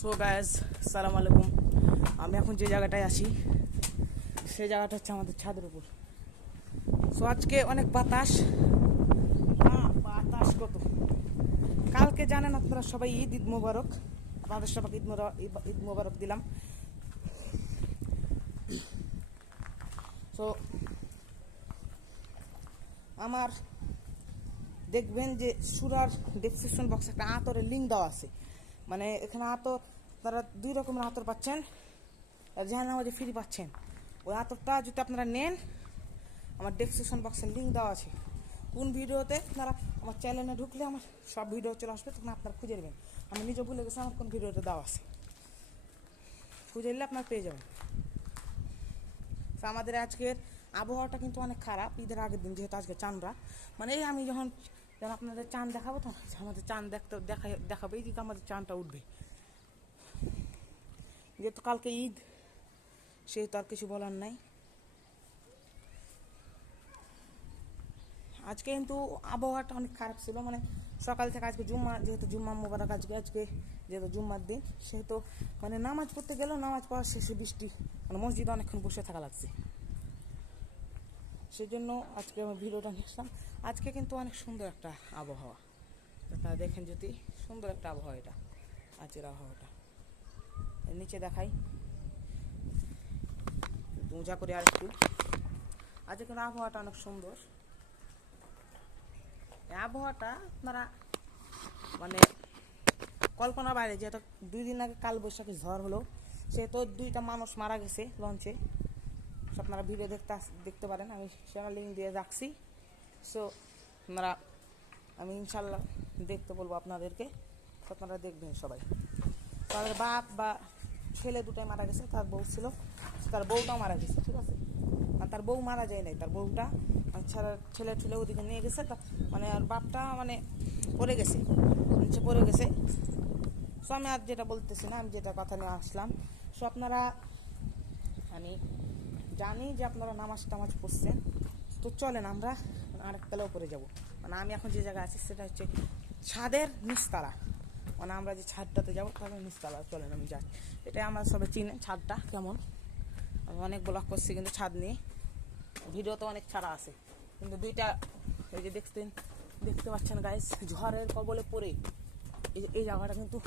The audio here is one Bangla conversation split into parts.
সো গাইজ সালাম আলাইকুম। আমি এখন যে জায়গাটায় আছি সেই জায়গাটা হচ্ছে আমাদের ছাদের উপর। সো আজকে অনেক বাতাস, বাতাস কত। কালকে জানেন আপনারা সবাই ঈদ ঈদ মোবারক, আপনাদের সবাইকে ঈদ মোবারক দিলাম। সো আমার দেখবেন যে সুরার ডেসক্রিপশন বক্সে একটা আতরের লিঙ্ক দেওয়া আছে। মানে এখানে আতর তারা দুই রকমের আতর পাচ্ছেন, জাহান নামাজে ফ্রি পাচ্ছেন। ওই আতরটা যদি আপনারা নেন, আমার ডেসক্রিপশন বক্সে লিঙ্ক দেওয়া আছে। কোন ভিডিওতে আপনারা আমার চ্যানেলে ঢুকলে আমার সব ভিডিও চলে আসবে, তখন আপনারা খুঁজে নেবেন। আমি নিজে ভুলে গেছি আমার কোন ভিডিওতে দেওয়া আছে, খুঁজে নিলে আপনারা পেয়ে যাবেন। তো আমাদের আজকের আবহাওয়াটা কিন্তু অনেক খারাপ, ঈদের আগের দিন, যেহেতু আজকে চাঁদরা, মানে এই আমি যখন আপনাদের চাঁদ দেখাবো, তখন আমাদের চাঁদ দেখাবে এই দিকে আমাদের চাঁদটা উঠবে। যেহেতু কালকে ঈদ, সেহেতু আর কিছু বলার নাই। আজকে কিন্তু আবহাওয়াটা অনেক খারাপ ছিল, মানে সকাল থেকে আজকে জুম্মা, যেহেতু জুম্মা মোবারক আজকে যেহেতু জুম্মার দিন, সেহেতু মানে নামাজ পড়তে গেলেও নামাজ পড়ার শেষে বৃষ্টি, মানে মসজিদে অনেকক্ষণ বসে থাকা লাগছে। সেই জন্য আজকে আমি ভিডিওটা নিয়ে আসলাম। আজকে কিন্তু অনেক সুন্দর একটা আবহাওয়া, আপনারা দেখেন যদি, সুন্দর একটা আবহাওয়া এটা, আজকের আবহাওয়াটা। নিচে দেখাই উঁচা করে আর একটু। আজকে কিন্তু আবহাওয়াটা অনেক সুন্দর। এই আবহাওয়াটা আপনারা মানে কল্পনার বাইরে। যেহেতু 2 দিন আগে কালবৈশাখী ঝড় হলো, সে তো 2টা মানুষ মারা গেছে লঞ্চে। আপনারা ভিডিও দেখতে পারেন, আমি সেটা লিঙ্ক দিয়ে রাখছি। সো আপনারা, আমি ইনশাল্লাহ দেখতে বলবো আপনাদেরকে, আপনারা দেখবেন সবাই। তাদের বাপ বা ছেলে দুটাই মারা গেছে, তার বউ ছিল, তার বউটাও মারা গেছে, ঠিক আছে। আর তার বউ মারা যায় নাই, তার বউটা ছেলে ওদিকে নিয়ে গেছে, মানে আর বাপটা মানে পড়ে গেছে, নিচে পড়ে গেছে। সো আমি আর যেটা বলতেছি না, আমি যেটা কথা নিয়ে আসলাম। সো আপনারা, আমি জানি যে আপনারা নামাজ টামাজ পড়ছেন, তো চলেন আমরা আরেকতলা উপরে যাব। মানে আমি এখন যে জায়গায় আছি সেটা হচ্ছে ছাদের নিচতলা, মানে আমরা যে ছাদটাতে যাবো তাহলে নিচতলা। চলেন আমি যাই। এটা আমরা সবাই চিনেন ছাদটা কেমন। আমি অনেক ব্লগ করছি কিন্তু ছাদ নিয়ে, ভিডিও তো অনেক ছাড়া আছে, কিন্তু 2টা এই যে দেখতে পাচ্ছেন গাইস, ঝড়ের কবলে পড়ে এই জায়গাটা কিন্তু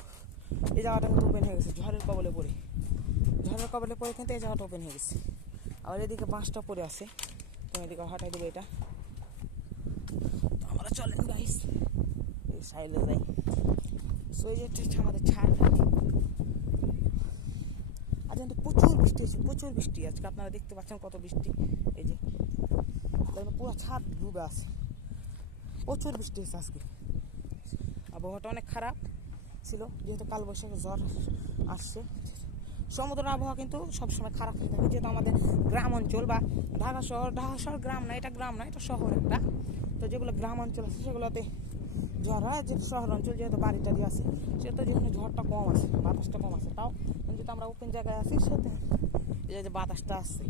ওপেন হয়ে গেছে। ঝড়ের কবলে পড়ে কিন্তু এই জায়গাটা ওপেন হয়ে গেছে। আবার এদিকে বাঁশটা পড়ে আছে, তো এদিকে হটাই দেবো এটা। আমরা চলেন গাইস এই সাইডে যাই। সো এই যে আমাদের ছাদ। আজ কিন্তু প্রচুর বৃষ্টি হয়েছে, প্রচুর বৃষ্টি আজকে। আপনারা দেখতে পাচ্ছেন কত বৃষ্টি, এই যে পুরো ছাদ ডুবে আছে, প্রচুর বৃষ্টি হয়েছে আজকে। আবহাওয়াটা অনেক খারাপ ছিল, যেহেতু কালবৈশাখী ঝড় আসছে। সমুদ্রের আবহাওয়া কিন্তু সবসময় খারাপ হয়ে থাকে, যেহেতু আমাদের গ্রাম অঞ্চল বা ঢাকা শহর গ্রাম না, এটা গ্রাম না, এটা শহর একটা। তো যেগুলো গ্রাম অঞ্চল আছে সেগুলোতে ঝড় হয়, যে শহর অঞ্চল যেহেতু বাড়ি টাড়ি আছে, সেহেতু যেখানে ঝড়টা কম আছে, বাতাসটা কম আছে। তাও যেহেতু আমরা ওপেন জায়গায় আছি, সেহেতু এই যে বাতাসটা আসছে।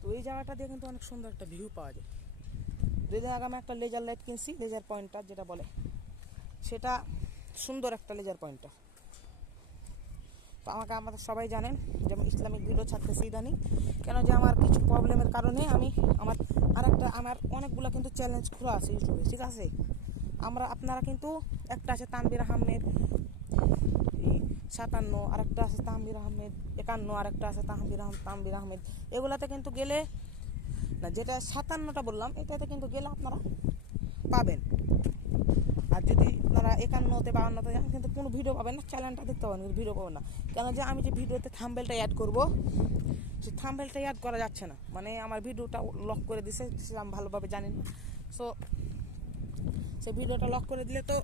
তো এই জায়গাটা দিয়ে কিন্তু অনেক সুন্দর একটা ভিউ পাওয়া যায়। 2 দিন আগে আমি একটা লেজার লাইট কিনছি, লেজার পয়েন্টার যেটা বলে, সেটা সুন্দর একটা লেজার পয়েন্টার। তো আমাদের সবাই জানেন যে আমি ইসলামিক ভিডিও ছাড়তেছি ইদানিং, কেন যে আমার কিছু প্রবলেমের কারণে আমি আমার অনেকগুলো কিন্তু চ্যালেঞ্জ খোলা আছে ইউটিউবে, ঠিক আছে। আপনারা কিন্তু একটা আছে তানভীর আহমেদ 57, আরেকটা আছে তানভীর আহমেদ 51, আরেকটা আছে তানভীর আহমেদ। এগুলাতে কিন্তু গেলে না, যেটা 57টা বললাম, এটাতে কিন্তু গেলে আপনারা পাবেন। আর যদি আপনারা 51তে 52তে যান, কিন্তু কোনো ভিডিও পাবেন না, চ্যানেলটা দেখতে পাবেন কিন্তু ভিডিও পাবেন না। কেন যে আমি যে ভিডিওতে থাম্বনেলটা অ্যাড করবো, সেই থাম্বনেলটা অ্যাড করা যাচ্ছে না, মানে আমার ভিডিওটা লক করে দিছে, আমি ভালোভাবে জানি না। সো সেই ভিডিওটা লক করে দিলে তো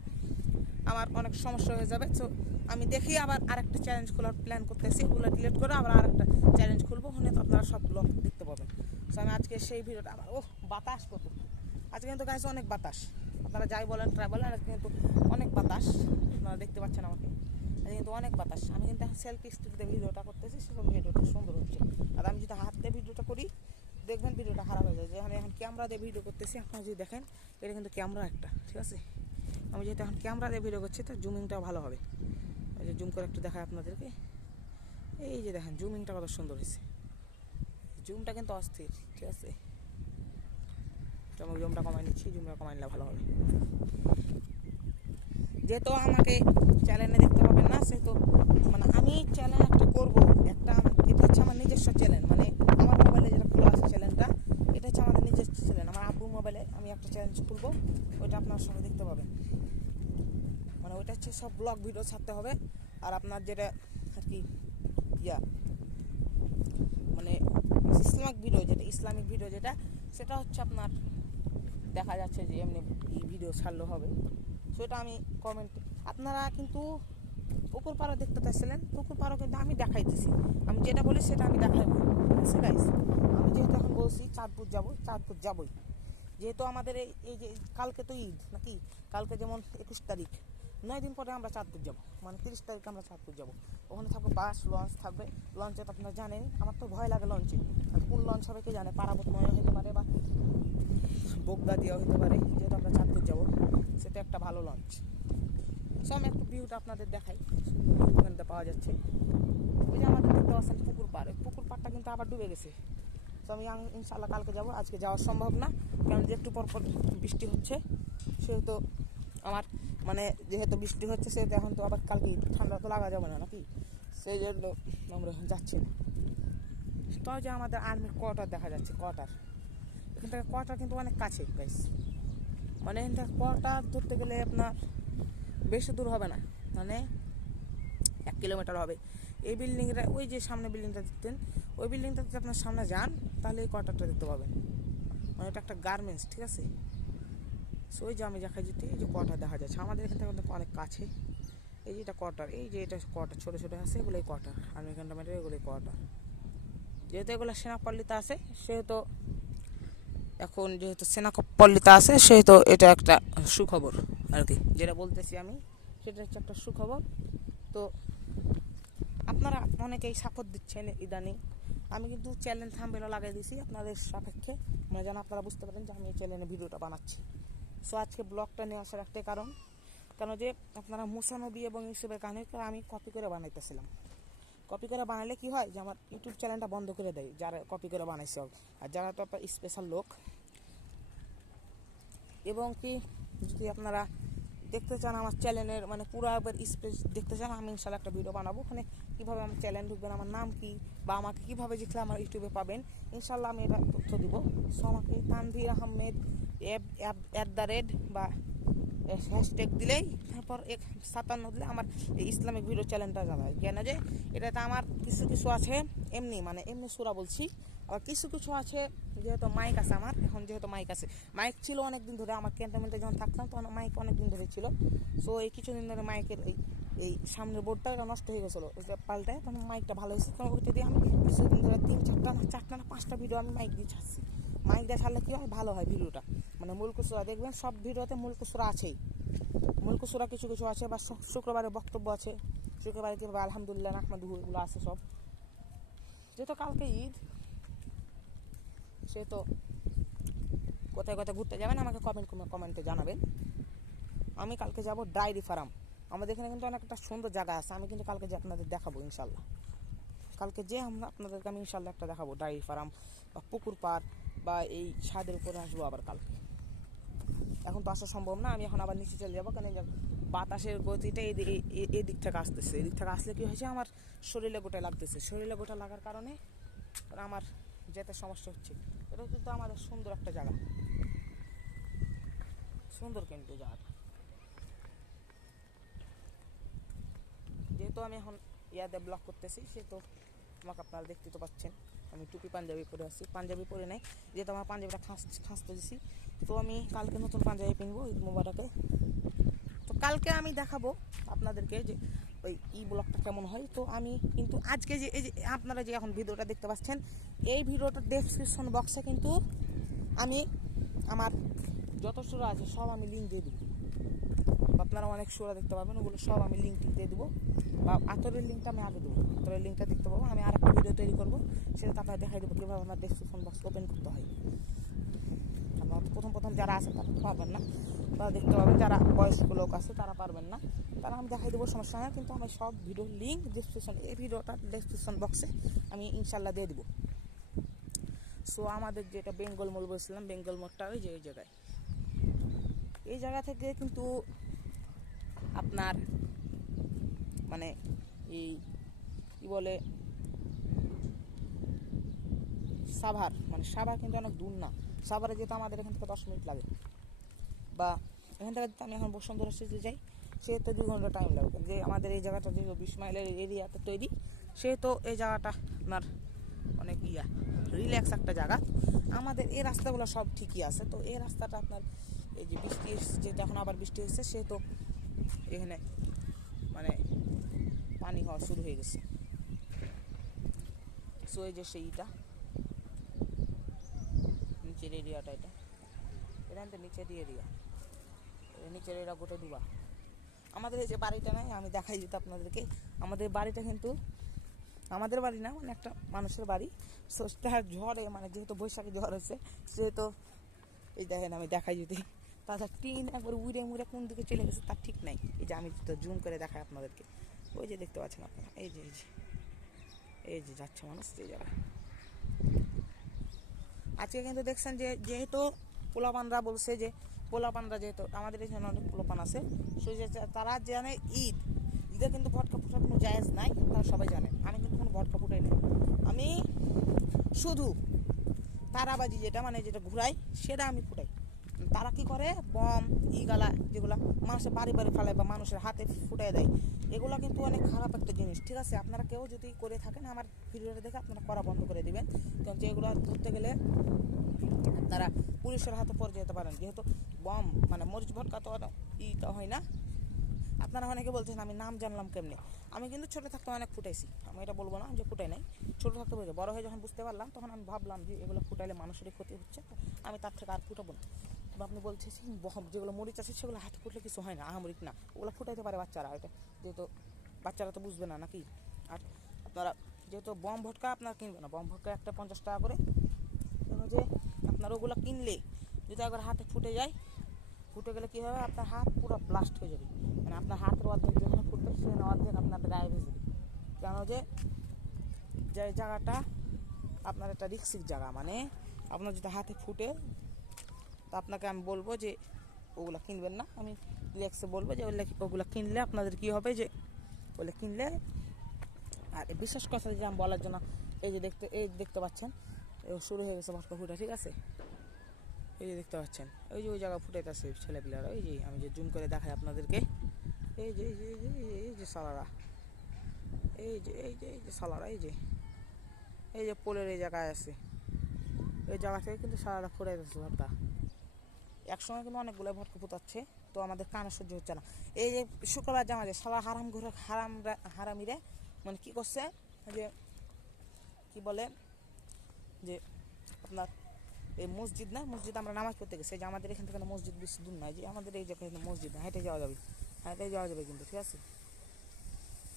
আমার অনেক সমস্যা হয়ে যাবে। সো আমি দেখি আবার আরেকটা চ্যালেঞ্জ খোলার প্ল্যান করতেছি, ওগুলো ডিলিট করে আবার আরেকটা চ্যালেঞ্জ খুলবো, ওখানে তো আপনারা সব ব্লগ দেখতে পাবেন। সো আমি আজকে সেই ভিডিওটা আবার, বাতাস কত আজকে কিন্তু গাইছে, অনেক বাতাস। আপনারা যাই বলেন ট্রাভেলার, কিন্তু অনেক বাতাস, আপনারা দেখতে পাচ্ছেন আমাকে, আজকে কিন্তু অনেক বাতাস। আমি কিন্তু সেলফি স্টিক দিয়ে ভিডিওটা করতেছি, সেরকম ভিডিওটা সুন্দর হচ্ছে। আর আমি যদি হাত দিয়ে ভিডিওটা করি, দেখবেন ভিডিওটা খারাপ হয়ে যায়। যেখানে এখন ক্যামেরা দিয়ে ভিডিও করতেছি, আপনারা যদি দেখেন, এটা কিন্তু ক্যামেরা একটা, ঠিক আছে, আমি যেহেতু এখন ক্যামেরা দিয়ে ভিডিও করছি তো জুমিংটাও ভালো হবে। এই যে জুম করে একটু দেখায় আপনাদেরকে, এই যে দেখেন জুমিংটা কত সুন্দর হয়েছে, জুমটা কিন্তু অস্থির, ঠিক আছে। আমি জুমটা কমাই নিচ্ছি, জুমটা কমাই নিলে ভালো হবে। যেহেতু আমাকে চ্যানেলে দেখতে পাবেন না, সেহেতু মানে আমি চ্যানেল একটা করবো, একটা এটা হচ্ছে আমার নিজস্ব চ্যানেল, মানে আমার মোবাইলে যেটা খোলা আছে চ্যানেলটা, এটা হচ্ছে আমাদের নিজস্ব চ্যানেল। আমার আব্বুর মোবাইলে আমি একটা চ্যানেল খুলবো, ওইটা আপনার সঙ্গে দেখতে পাবেন। মানে ওইটা হচ্ছে সব ব্লগ ভিডিও ছাড়তে হবে। আর আপনার যেটা আর কি মানে ইসলামিক ভিডিও যেটা সেটা হচ্ছে আপনার দেখা যাচ্ছে যে এমনি ভিডিও ছাড়লেও হবে। সেটা আমি কমেন্ট, আপনারা কিন্তু পুকুর পাড়ও দেখতে চাইছিলেন, পুকুর পাড়ও কিন্তু আমি দেখাইতেছি, আমি যেটা বলি সেটা আমি দেখাইবো, ঠিক আছে গাইস। আমি যেহেতু এখন বলছি চাঁদপুর যাবই, যেহেতু আমাদের এই যে কালকে তো ঈদ নাকি, কালকে যেমন 21 তারিখ, 9 দিন পরে আমরা চাঁদপুর যাবো, মানে 30 তারিখে আমরা চাঁদপুর যাবো। ওখানে থাকবে বাস, লঞ্চ থাকবে। লঞ্চে তো আপনারা জানেন আমার তো ভয় লাগে লঞ্চে, কোন লঞ্চ হবে কে জানে, পারাবতময় হতে পারে বা বোগদা দিয়েও হতে পারে। যেহেতু আমরা চাঁদপুর যাবো, সেটা একটা ভালো লঞ্চ। সো আমি একটু ভিউটা আপনাদের দেখাই, ওখানটা পাওয়া যাচ্ছে। ওই যে আমাদের দেখতে পাচ্ছেন পুকুর পাড়, পুকুর পাড়টা কিন্তু আবার ডুবে গেছে। তো আমি ইনশাল্লাহ কালকে যাবো, আজকে যাওয়া সম্ভব না, কারণ যে একটু পরপর বৃষ্টি হচ্ছে, সেহেতু আমার মানে যেহেতু বৃষ্টি হচ্ছে সেহেতু এখন তো আবার কালকে ঠান্ডা তো লাগা যাবে না নাকি, সেই জন্য আমরা যাচ্ছি না। তো যে আমাদের আর্মির কোয়ার্টার দেখা যাচ্ছে, কোয়ার্টার এখান থেকে কোয়ার্টার কিন্তু অনেক কাছে গাইস, মানে এখান থেকে কোয়ার্টার ধরতে গেলে আপনার বেশি দূর হবে না, মানে 1 কিলোমিটার হবে। এই বিল্ডিংটা, ওই যে সামনে বিল্ডিংটা দেখতেন, ওই বিল্ডিংটা যদি আপনার সামনে যান তাহলে এই কোয়ার্টারটা দেখতে পাবেন। মানে এটা একটা গার্মেন্টস, ঠিক আছে। সো ওই যে আমি দেখাই যেতে, এই যে কোয়ার্টার দেখা যাচ্ছে আমাদের এখান থেকে অনেক কাছে। এই যে এটা কোয়ার্টার, এই যে এটা কোয়ার্টার ছোটো ছোটো আছে, এগুলোই কোয়ার্টার, আর্মি ক্যান্টনমেন্টের এগুলোই কোয়ার্টার। যেহেতু এগুলো সেনাপল্লীতে আছে সেহেতু এখন যেহেতু সেনাপল্লীতে আছে সেহেতু এটা একটা সুখবর আর কি, যেটা বলতেছি আমি সেটা হচ্ছে একটা সুখবর। তো আপনারা অনেকেই সাপোর্ট দিচ্ছেন ইদানিং, আমি কিন্তু চ্যানেল থাম্বনেইল লাগিয়ে দিয়েছি আপনাদের সাপেক্ষে, মানে যেন আপনারা বুঝতে পারেন যে আমি এই চ্যানেলে ভিডিওটা বানাচ্ছি। সো আজকে ব্লগটা নিয়ে আসার একটাই কারণ যে আপনারা মুসা নবী এবং ইউসুফের কাহিনীকে আমি কপি করে বানাইতেছিলাম। কপি করে বানালে কি হয় যে আমার ইউটিউব চ্যানেলটা বন্ধ করে দেয় যারা কপি করে বানাইছে, আর যারা তো আপনার স্পেশাল লোক। এবং কি যদি আপনারা দেখতে চান আমার চ্যানেলের মানে পুরো একবার স্পেস দেখতে চান, আমি ইনশাল্লাহ একটা ভিডিও বানাবো, ওখানে কীভাবে আমার চ্যানেল ঢুকবেন, আমার নাম কি বা আমাকে কীভাবে লিখলে আমার ইউটিউবে পাবেন, ইনশাল্লাহ আমি এটা তথ্য দিব। সো আমাকে তানভীর আহমেদ @ বা হ্যাশট্যাগ দিলেই তারপর 57 দিলে আমার এই ইসলামিক ভিডিও চ্যানেলটা জানায়, কেন যে এটাতে আমার কিছু কিছু আছে এমনি, মানে এমনি সুরা বলছি, আবার কিছু কিছু আছে যেহেতু মাইক আছে আমার, এখন যেহেতু মাইক আছে, মাইক ছিল অনেক দিন ধরে আমার ক্যান্টনমেন্টে যখন থাকতাম তখন মাইক অনেক দিন ধরে ছিল। সো এই কিছুদিন ধরে মাইকের এই সামনের বোর্ডটা এটা নষ্ট হয়ে গেছিলো, ওইটা পাল্টায় তখন মাইকটা ভালো হয়েছে, তখন ওইটা দিয়ে আমি কিছুদিন ধরে 3-4টা না 5টা ভিডিও আমি মাইক দিয়ে ছাড়ছি। মাইক দিয়ে ছাড়লে কী হয়, ভালো হয় ভিডিওটা, মানে মুলক সূরা দেখবেন সব ভিডিওতে মুলক সূরা আছেই, মুলক সূরা কিছু কিছু আছে, বা শুক্রবারে বক্তব্য আছে, শুক্রবারে কীভাবে আলহামদুলিল্লাহ আহমাদুহু এগুলো আছে সব। যেহেতু কালকে ঈদ সেহেতু কোথায় কোথায় ঘুরতে যাবেন আমাকে কমেন্টে জানাবেন। আমি কালকে যাব ডায়েরি ফার্ম, আমাদের এখানে কিন্তু অনেক একটা সুন্দর জায়গা আছে, আমি কিন্তু কালকে যে আপনাদের দেখাবো ইনশাল্লাহ, কালকে যে আমরা আপনাদেরকে আমি ইনশাল্লাহ একটা দেখাবো ডায়েরি ফার্ম বা পুকুর পাড় বা এই ছাদের উপরে আসবো আবার কালকে। এখন তো আসা সম্ভব না, আমি এখন আবার নিচে চলে যাবো, কারণ বাতাসের গতিটা এই দিক থেকে আসতেছে, এদিক থেকে আসলে কী হয়েছে আমার শরীরে গোটা লাগতেছে, শরীরে গোটা লাগার কারণে আমার যেতে সমস্যা হচ্ছে। এটা কিন্তু আমাদের সুন্দর একটা জায়গা, সুন্দর কিন্তু জায়গাটা। যেহেতু আমি এখন ইয়াতে ব্লগ করতেছি সেহেতু আমাকে আপনারা দেখতে তো পাচ্ছেন আমি টুপি পাঞ্জাবি পরে আসছি, পাঞ্জাবি পরে নাই যেহেতু আমার পাঞ্জাবিটা খাঁচতে দিছি। তো আমি কালকে নতুন পাঞ্জাবি কিনবো ঈদ মোবারকে। তো কালকে আমি দেখাবো আপনাদেরকে যে ওই ব্লগটা কেমন হয়। তো আমি কিন্তু আজকে যে এই যে আপনারা যে এখন ভিডিওটা দেখতে পাচ্ছেন, এই ভিডিওটার ডেসক্রিপশন বক্সে কিন্তু আমি আমার যত সূরা আছে সব আমি লিঙ্ক দিয়ে দেবো, আপনারা অনেক সূরা দেখতে পাবেন, ওগুলো সব আমি লিঙ্ক দিয়ে দেবো, বা আতরের লিঙ্কটা আমি আগে দেবো, আতরের লিঙ্কটা দেখতে পাবো। আমি আর একটা ভিডিও তৈরি করবো, সেটা আপনারা দেখাই দেবো কীভাবে আমার ডেসক্রিপশন বক্স ওপেন করতে হয়। আপনারা প্রথম যারা আছেন তারা পারবেন না, তারা দেখতে পাবেন, যারা বয়স্ক লোক আছে তারা পারবেন না, তারা আমি দেখাই দেবো, সমস্যা না। কিন্তু আমি সব ভিডিওর লিঙ্ক ডিসক্রিপশন, এই ভিডিওটার ডিসক্রিপশন বক্সে আমি ইনশাল্লাহ দিয়ে দিব। সো আমাদের যেটা বেঙ্গল মোড় বলছিলাম, বেঙ্গল মোড়টা ওই যে ওই জায়গায়, এই জায়গা থেকে কিন্তু আপনার মানে এই কি বলে সাভার, মানে সাভার কিন্তু অনেক দূর না। সাভারে যেতে আমাদের এখান থেকে 10 মিনিট লাগে, বা এখান থেকে আমি এখন বসুন্ধরা স্টেজে যাই সেহেতু 2 ঘন্টা টাইম লাগবে। যে আমাদের এই জায়গাটা যেহেতু 20 মাইলের এরিয়াতে তৈরি, সেহেতু এই জায়গাটা আপনার অনেক রিল্যাক্স একটা জায়গা। আমাদের এই রাস্তাগুলো সব ঠিকই আছে। তো এই রাস্তাটা আপনার এই যে বৃষ্টি যেটা এখন আবার বৃষ্টি হচ্ছে, সেহেতু এখানে মানে পানি হওয়া শুরু হয়ে গেছে। সো এই যে সেইটা নিচের এরিয়াটা, এটা তো নিচের এরিয়া, নিচের এরিয়া গোটে ডুবা। আমাদের এই যে বাড়িটা নাই, আমি দেখাই দিতে আপনাদেরকে, আমাদের বাড়িটা কিন্তু আমাদের বাড়ি না, মানে একটা মানুষের বাড়ি। সো তার ঝড়ে, মানে যেহেতু বৈশাখী ঝড় হচ্ছে, সেহেতু এই দেখেন আমি দেখাই যদি, তাছাড়া টিন একবার উড়ে মুড়ে কোন দিকে চলে গেছে তার ঠিক নাই। এই যে আমি তো জুম করে দেখাই আপনাদেরকে, ওই যে দেখতে পাচ্ছেন আপনারা, এই যে এই যে যাচ্ছে মানুষ এই জায়গায়। আজকে কিন্তু দেখছেন যে যেহেতু পোলাপানরা বলছে যে পোলাপানরা, যেহেতু আমাদের এখানে অনেক পোলাপান আছে, তারা জানে ঈদে কিন্তু ভটকা ফুটার কোনো জায়েজ নাই, তারা সবাই জানে। আমি কিন্তু কোনো ভটকা ফুটাই নাই, আমি শুধু তারাবাজি যেটা মানে যেটা ঘুরাই সেটা আমি ফুটাই। তারা কি করে বম গালা যেগুলো মানুষের বাড়ি বাড়ি ফেলায় বা মানুষের হাতে ফুটাই দেয়, এগুলো কিন্তু অনেক খারাপ একটা জিনিস। ঠিক আছে, আপনারা কেউ যদি করে থাকেন আমার ভিডিওটা দেখে আপনারা করা বন্ধ করে দিবেন, কারণ যে এগুলো ধরতে গেলে আপনারা পুলিশের হাতে পড়ে যেতে পারেন। যেহেতু বম মানে মরিচ ভটকা তো ইটা হয় না। আপনারা অনেকে বলছেন আমি নাম জানলাম কেমনে, আমি কিন্তু ছোটো থাকতে অনেক ফুটাইছি, আমি এটা বলবো না যে ফুটাই নাই। ছোটো থাকতে বলছে, বড় হয়ে যখন বুঝতে পারলাম তখন আমি ভাবলাম যে এগুলো ফুটাইলে মানুষেরই ক্ষতি হচ্ছে, আমি তার থেকে আর ফুটাবো না। আপনি বলছেন যেগুলো মরিচ আছে সেগুলো হাতে ফুটলে কিছু হয় না, আহামরিক না, ওগুলো ফুটাইতে পারে বাচ্চারা, এটা যেহেতু বাচ্চারা তো বুঝবে না নাকি। আর আপনারা যেহেতু বম ভটকা আপনারা কিনবে না, বম ভটকা একটা 50 টাকা করে, কেন যে আপনার ওগুলো কিনলে যদি একবার হাতে ফুটে যায়, ফুটে গেলে কী হবে, আপনার হাত পুরো ব্লাস্ট হয়ে যাবে, মানে আপনার হাতের অর্ধেক যেখানে ফুটবে সেখানে অর্ধেক আপনার গায়ে ভেজে যাবে। কেন যে জায়গাটা আপনার একটা রিস্কির জায়গা, মানে আপনার যদি হাতে ফুটে, তো আপনাকে আমি বলবো যে ওগুলো কিনবেন না। আমি রিল্যাক্সে বলবো যে ওগুলো কিনলে আপনাদের কী হবে, যে ওগুলো কিনলে, আর বিশেষ কথা যে আমি বলার জন্য এই যে দেখতে পাচ্ছেন শুরু হয়ে গেছে ভটকা ফুটা, ঠিক আছে, এই যে দেখতে পাচ্ছেন ওই যে ওই জায়গা ফুটাইতেছে ছেলেপিলারা, ওই যে আমি যে জুম করে দেখাই আপনাদেরকে, এই যে এই যে সালারা, এই যে সালারা, এই যে পোলের এই জায়গায় আছে, এই জায়গা থেকে কিন্তু সালারা ফুটাইতেছে ভটকা। একসময় কিন্তু অনেকগুলো ভটকা ফুটাচ্ছে, তো আমাদের কানে সহ্য হচ্ছে না। এই যে শুক্রবার জামা যে সালা হারামিরে মানে কি করছে, যে কি বলে যে আপনার এই মসজিদ না, মসজিদ আমরা নামাজ পড়তে গেছি, যে আমাদের এখান থেকে মসজিদ বেশি দূর নয়, যে আমাদের এই জায়গায় মসজিদ না, হেঁটে যাওয়া যাবে কিন্তু, ঠিক আছে।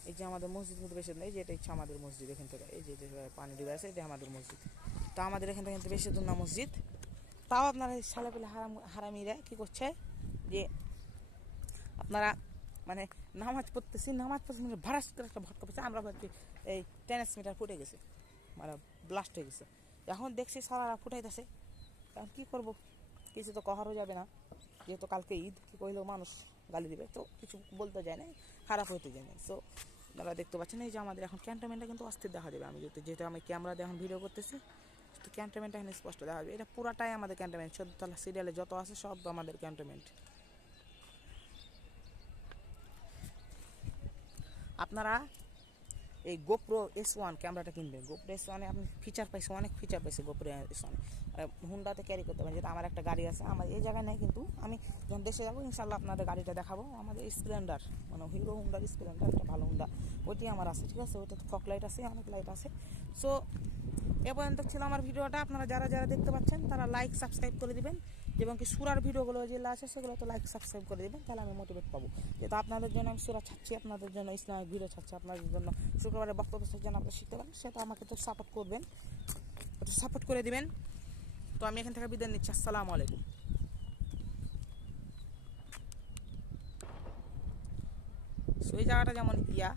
এই যে আমাদের মসজিদ কিন্তু বেশি দূর নেই, যে এটা ইচ্ছা আমাদের মসজিদ এখান থেকে, এই যে পানি ডুবে আছে, এটা আমাদের মসজিদ। তো আমাদের এখান থেকে কিন্তু বেশি দূর না মসজিদ, তাও আপনারা ছেলেপেলে হারামিরা কী করছে, যে আপনারা মানে নামাজ পড়তেছি মানে ভাড়াস করে একটা ভটকা পড়ছে, আমরা ভাবছি এই ট্রান্সমিটার ফুটে গেছে, মানে ব্লাস্ট হয়ে গেছে। এখন দেখছি সারারা ফুটাইতেছে, কারণ কী করবো, কিছু তো কহারও যাবে না, যেহেতু কালকে ঈদ, কী কইলেও মানুষ গালি দিবে, তো কিছু বলতে যায় না, খারাপ হতে যায় না। সো আপনারা দেখতে পাচ্ছেন এই যে আমাদের এখন ক্যান্টনমেন্টটা কিন্তু অস্থির দেখা যাবে, আমি যেহেতু আমি ক্যামেরা দিয়ে এখন ভিডিও করতেছি, তো ক্যান্টনমেন্টটা এখানে স্পষ্ট দেখা যাবে, এটা পুরাটাই আমাদের ক্যান্টনমেন্ট, 14 তলা সিরিয়ালে যত আছে সব আমাদের ক্যান্টনমেন্ট। আপনারা এই গোপ্রো S1 ক্যামেরাটা কিনবেন, গোপ্রো S1-এ আপনি ফিচার পাইছে, অনেক ফিচার পাইছে গোপ্রো S1-এ, হুন্ডাতে ক্যারি করতে পারেন, যেটা আমার একটা গাড়ি আছে, আমার এই জায়গায় নেই, কিন্তু আমি যখন দেশে যাবো ইনশাল্লাহ আপনাদের গাড়িটা দেখাবো। আমাদের স্প্লেন্ডার মানে হিরো হুন্ডার স্প্লেন্ডার, একটা ভালো হুন্ডা, ওইটি আমার আছে, ঠিক আছে, ওইটা ফক লাইট আছে, অনেক লাইট আছে। সো এ পর্যন্ত ছিল আমার ভিডিওটা, আপনারা যারা যারা দেখতে পাচ্ছেন তারা লাইক সাবস্ক্রাইব করে দিবেন, এবং কি সুরার ভিডিওগুলো যেগুলো আছে সেগুলো তো লাইক সাবস্ক্রাইব করে দেবেন, তাহলে আমি মোটিভেট পাবো। যেহেতু আপনাদের জন্য আমি সুরা ছাড়ছি, আপনাদের জন্য ইসলামিক ভিডিও ছাড়ছি, আপনাদের জন্য শুক্রবারের বক্তব্য যেন আপনারা শিখতে পারেন, সেটা আমাকে তো সাপোর্ট করবেন, একটু সাপোর্ট করে দিবেন। তো আমি এখান থেকে বিদায় নিচ্ছি, আসসালামু আলাইকুম। ওই জায়গাটা যেমন ইয়া